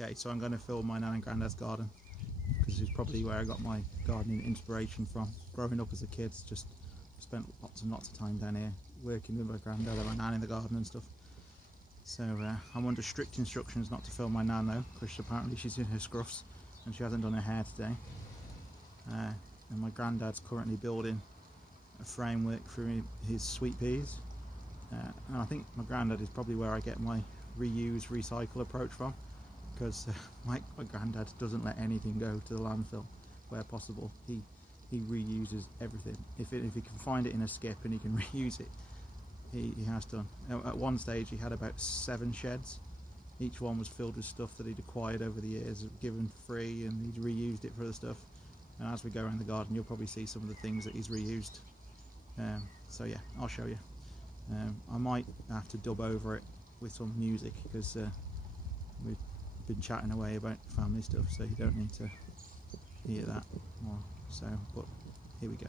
Okay, so I'm going to film my nan and granddad's garden because it's probably where I got my gardening inspiration from. Growing up as a kid, just spent lots and lots of time down here working with my granddad and my nan in the garden and stuff. So I'm under strict instructions not to film my nan though, because apparently she's in her scruffs and she hasn't done her hair today. And my granddad's currently building a framework for his sweet peas. And I think my granddad is probably where I get my reuse, recycle approach from, because my granddad doesn't let anything go to the landfill where possible. He reuses everything. If he can find it in a skip and he can reuse it, he has done. At one stage he had about 7 sheds. Each one was filled with stuff that he'd acquired over the years, given free, and he'd reused it for other stuff. And as we go around the garden, you'll probably see some of the things that he's reused. So yeah, I'll show you. I might have to dub over it with some music, because we've been chatting away about family stuff, so you don't need to hear that. But here we go.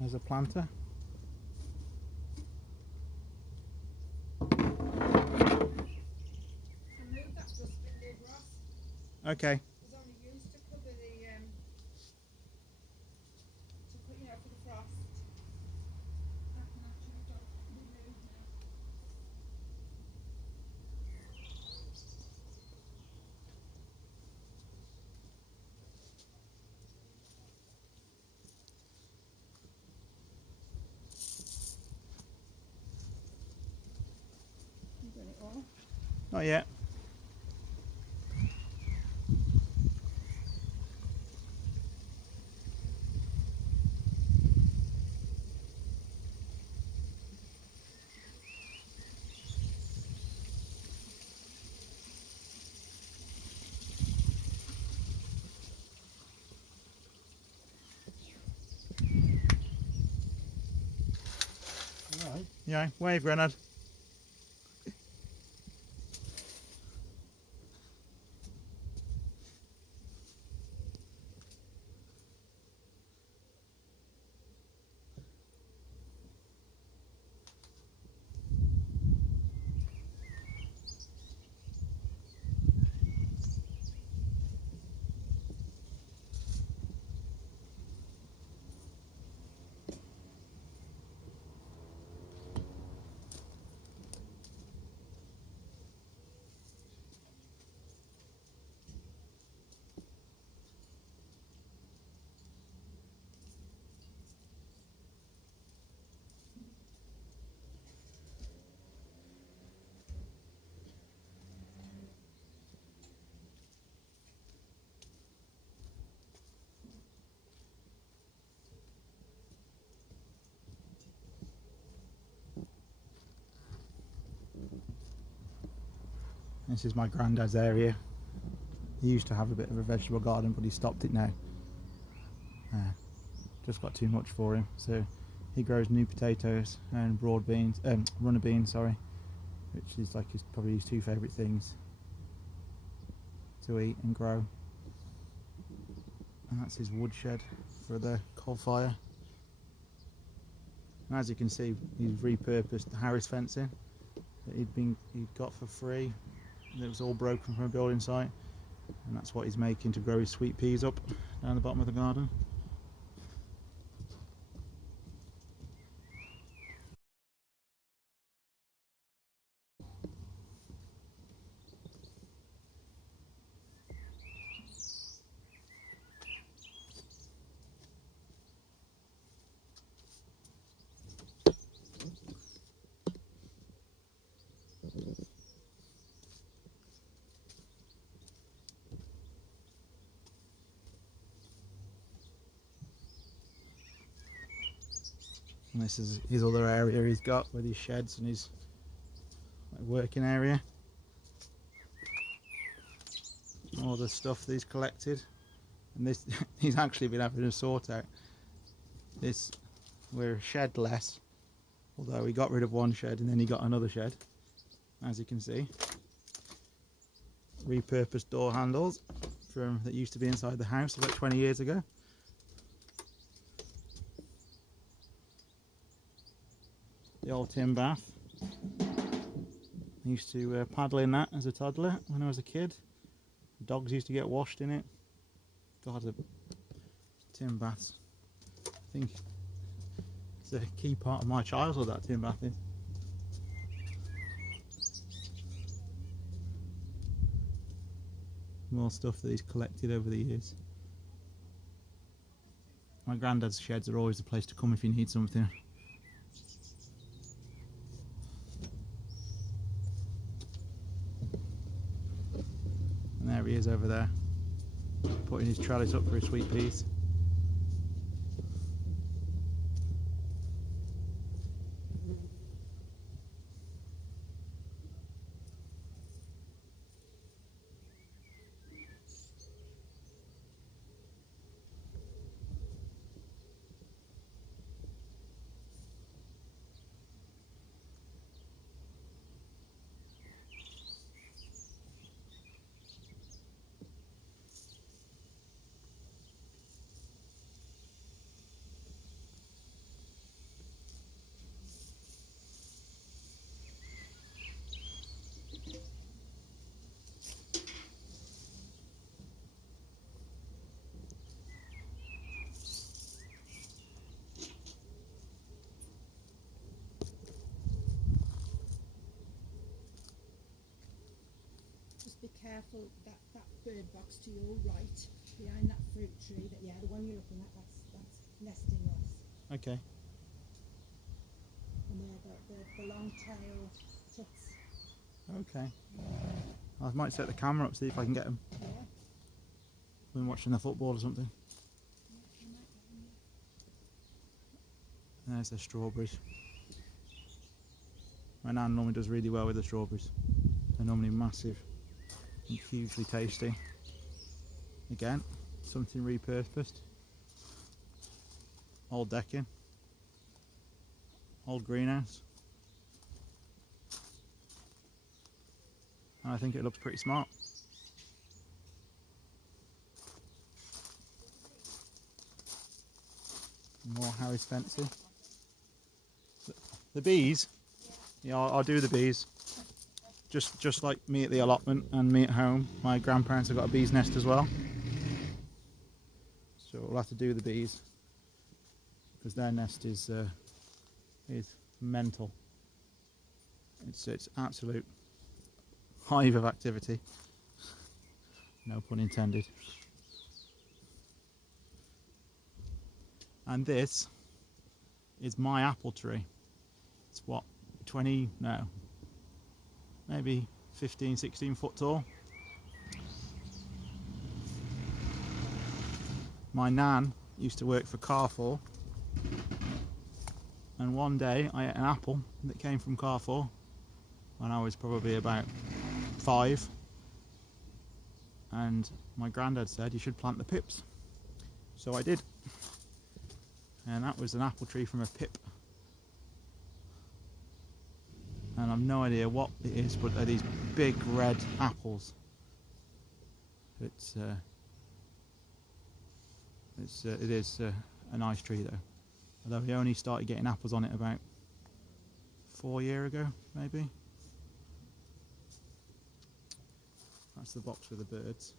There's a planter. Okay. It's only used to cover the, for the frost. That can actually be removed now. You done it all? Not yet. Alright. Yeah, wave, Grenad. This is my granddad's area. He used to have a bit of a vegetable garden, but he stopped it now. Just got too much for him, so he grows new potatoes and broad beans, runner beans, sorry, which is like probably his two favourite things to eat and grow. And that's his woodshed for the coal fire. And as you can see, he's repurposed the Harris fencing that he'd got for free. It was all broken from a building site, and that's what he's making to grow his sweet peas up down the bottom of the garden. And this is his other area he's got with his sheds and his working area. All the stuff that he's collected. And this, he's actually been having to sort out. This, we're shed less, although he got rid of one shed and then he got another shed, as you can see. Repurposed door handles that used to be inside the house about 20 years ago. The old tin bath. I used to paddle in that as a toddler when I was a kid. The dogs used to get washed in it. God, the tin baths. I think it's a key part of my childhood, that tin bath is. More stuff that he's collected over the years. My granddad's sheds are always the place to come if you need something. And there he is over there, putting his trellis up for his sweet peas. Just be careful that bird box to your right, behind that fruit tree. The one you're looking at, that's nesting rice. Okay. And they're the long tail tits. Okay. I might set the camera up, see if I can get them. Yeah. When watching the football or something. There's the strawberries. My nan normally does really well with the strawberries. They're normally massive and hugely tasty. Again, something repurposed. Old decking. old greenhouse. And I think it looks pretty smart. More Harry's fencing. The bees, yeah, I'll do the bees. Just like me at the allotment and me at home, my grandparents have got a bee's nest as well. So we'll have to do the bees because their nest is mental. It's absolute hive of activity. No pun intended. And this is my apple tree. It's what, 20, no, maybe 15, 16 foot tall. My nan used to work for Carrefour, and one day I ate an apple that came from Carrefour when I was probably about 5, and my granddad said you should plant the pips. So I did, and that was an apple tree from a pip. And I've no idea what it is, but they're these big red apples. It is a nice tree though. Although we only started getting apples on it about 4 years ago, maybe. That's the box with the birds.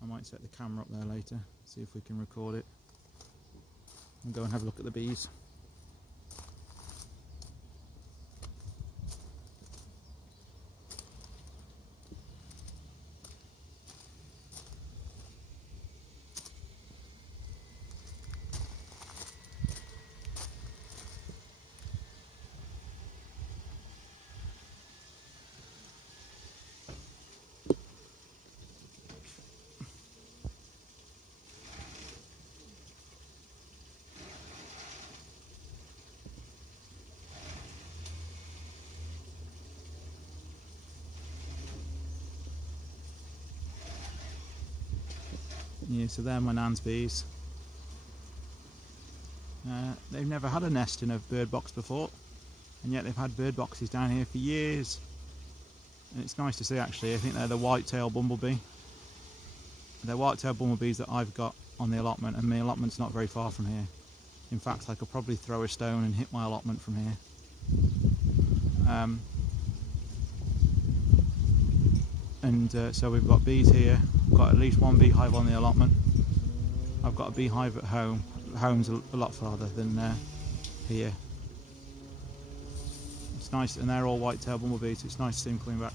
I might set the camera up there later, see if we can record it. And go and have a look at the bees. Yeah, so they're my nan's bees. They've never had a nest in a bird box before, and yet they've had bird boxes down here for years. And it's nice to see actually. I think they're the white-tailed bumblebee. They're white-tailed bumblebees that I've got on the allotment, and my allotment's not very far from here. In fact, I could probably throw a stone and hit my allotment from here. So we've got bees here. We've got at least one beehive on the allotment. I've got a beehive at home. Home's a lot farther than here. It's nice, and they're all white-tailed bumblebees. It's nice to see them coming back.